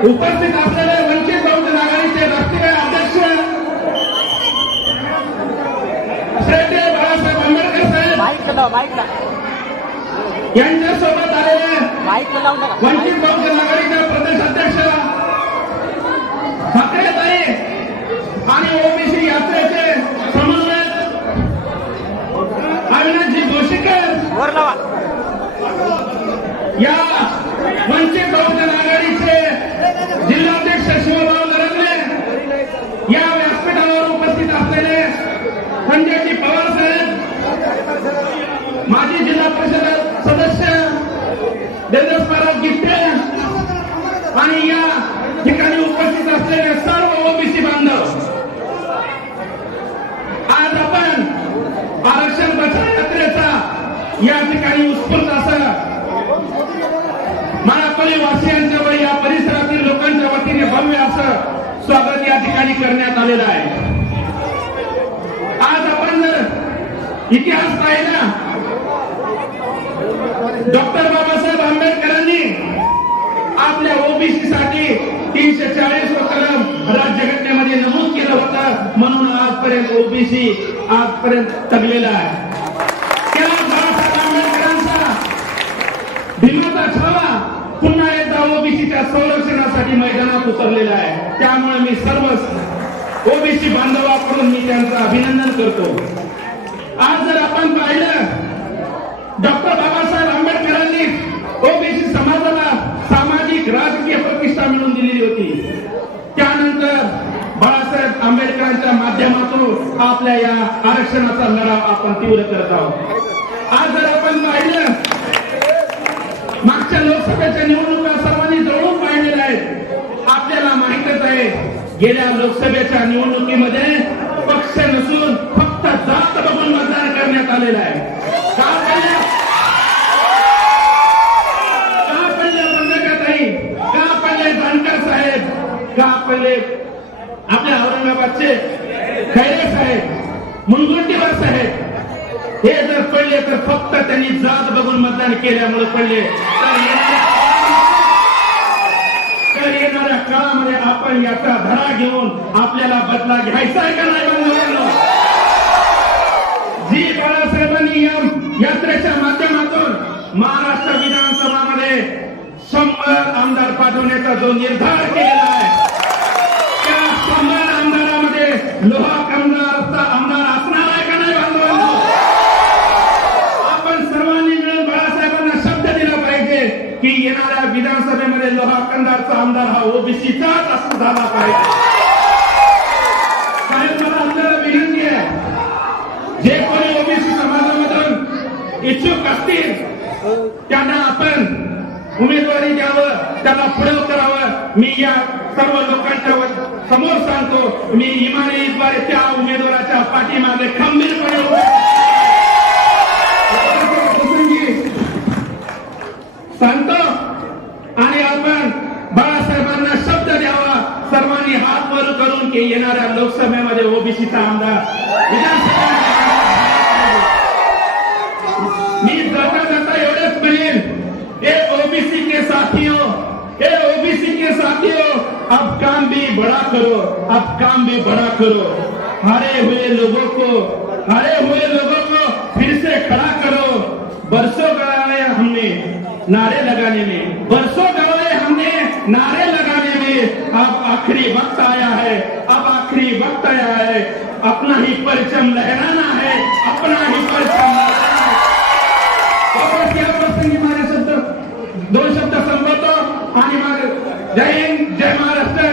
उपस्थित असलेले वंचित बहुजन आघाडीचे राष्ट्रीय अध्यक्ष श्रद्धेय बाळासाहेब आंबेडकर साहेब. यांच्यासोबत आलेले वंचित बहुजन आघाडीचे प्रदेश अध्यक्ष ठाकरेताई. आणि ओबीसी यात्रेचे समन्वयक अविनाशजी गोशीकर वर लावा या वंचित बहुजन आघाडीचे जिल्हाध्यक्ष शिवभाऊ नरगले या व्यासपीठावर उपस्थित असलेले संजयजी पवार साहेब माजी जिल्हा परिषद सदस्य देवेंद्र महाराज गिट्टे आणि या ठिकाणी उपस्थित असलेले सर्व ओबीसी बांधव. आज आपण आरक्षण बचाव यात्रेचा या ठिकाणी उत्स्फूर्त असं मनापली वासियांच्या व या परिसरातील लोकांच्या वतीने भव्य असं स्वागत या ठिकाणी करण्यात आलेलं आहे. आज आपण जर इतिहास पाहिला डॉक्टर बाबासाहेब आंबेडकरांनी आपल्या ओबीसी साठी तीनशे चाळीस कलम राज्यघटनेमध्ये नमूद केलं होतं. म्हणून आजपर्यंत ओबीसी आजपर्यंत तगलेला आहे. भीमाचा छावा पुन्हा एकदा ओबीसीच्या संरक्षणासाठी मैदानात उतरलेला आहे. त्यामुळे मी सर्व ओबीसी बांधवाकडून मी त्यांचं अभिनंदन करतो. आज जर आपण पाहिलं डॉक्टर बाबासाहेब आंबेडकरांनी ओबीसी समाजाला सामाजिक राजकीय प्रतिष्ठा मिळवून दिलेली होती त्यानंतर बाळासाहेब आंबेडकरांच्या माध्यमातून आपल्या या आरक्षणाचा लढा आपण तीव्र करत आहोत. आज जर आपण पाहिलं मागच्या लोकसभेच्या निवडणुका सर्वांनी जवळून पाहिलेल्या आहेत. आपल्याला माहितच आहे गेल्या लोकसभेच्या निवडणुकीमध्ये पक्ष नसून फक्त जात बघून मतदान करण्यात आलेला आहे. का पडलं? का का पडले जानकर साहेब? का पडले आपल्या औरंगाबादचे साहेब मुनगंटीवार साहेब हे जर पडले तर फक्त त्यांनी जात बघून मतदान केल्यामुळे पडले. तर येणाऱ्या काळामध्ये आपण याचा धडा घेऊन आपल्याला बदला घ्यायचा आहे का नाही बांधवांनो? जी बाळासाहेबांनी या यात्रेच्या माध्यमातून महाराष्ट्र विधानसभामध्ये शंभर आमदार पाठवण्याचा जो निर्धार केलेला आहे त्या शंभर आमदारामध्ये लोहा कामगारचा आमदार असणार आहे का नाही बांधवांनो आपण सर्वांनी मिळून बाळासाहेबांना शब्द दिला पाहिजे की येणाऱ्या विधानसभेमध्ये लोहा कंदारचा आमदार हा ओबीसीचाच असं झाला पाहिजे. साहेब मला आपल्याला विनंती आहे. जे कोणी ओबीसी समाजामधून इच्छुक असतील त्यांना आपण उमेदवारी द्यावं त्याला पुढे करावं. मी या सर्व लोकांच्या समोर सांगतो मी इमानीद्वारे त्या उमेदवाराच्या पाठीमागे खंबीरपणे जाता जाता एवढंच म्हणेन ए ओबीसी के साथियों ओबीसी के साथियों, अब काम भी बड़ा करो, अब काम भी बड़ा करो। हारे हुए लोगों को, हारे हुए लोगों को फिर से खड़ा करो। बरसों गवाए हमने नारे लगाने में, बरसों गवाए हमने नारे आखिरी वक्त आया है अब आखिरी वक्त आया है। अपना ही परचम लहराना है अपना ही परचम लहराना है। प्रसंगी माझे शब्द दोन शब्द संपवतो आणि मग जय हिंद जय महाराष्ट्र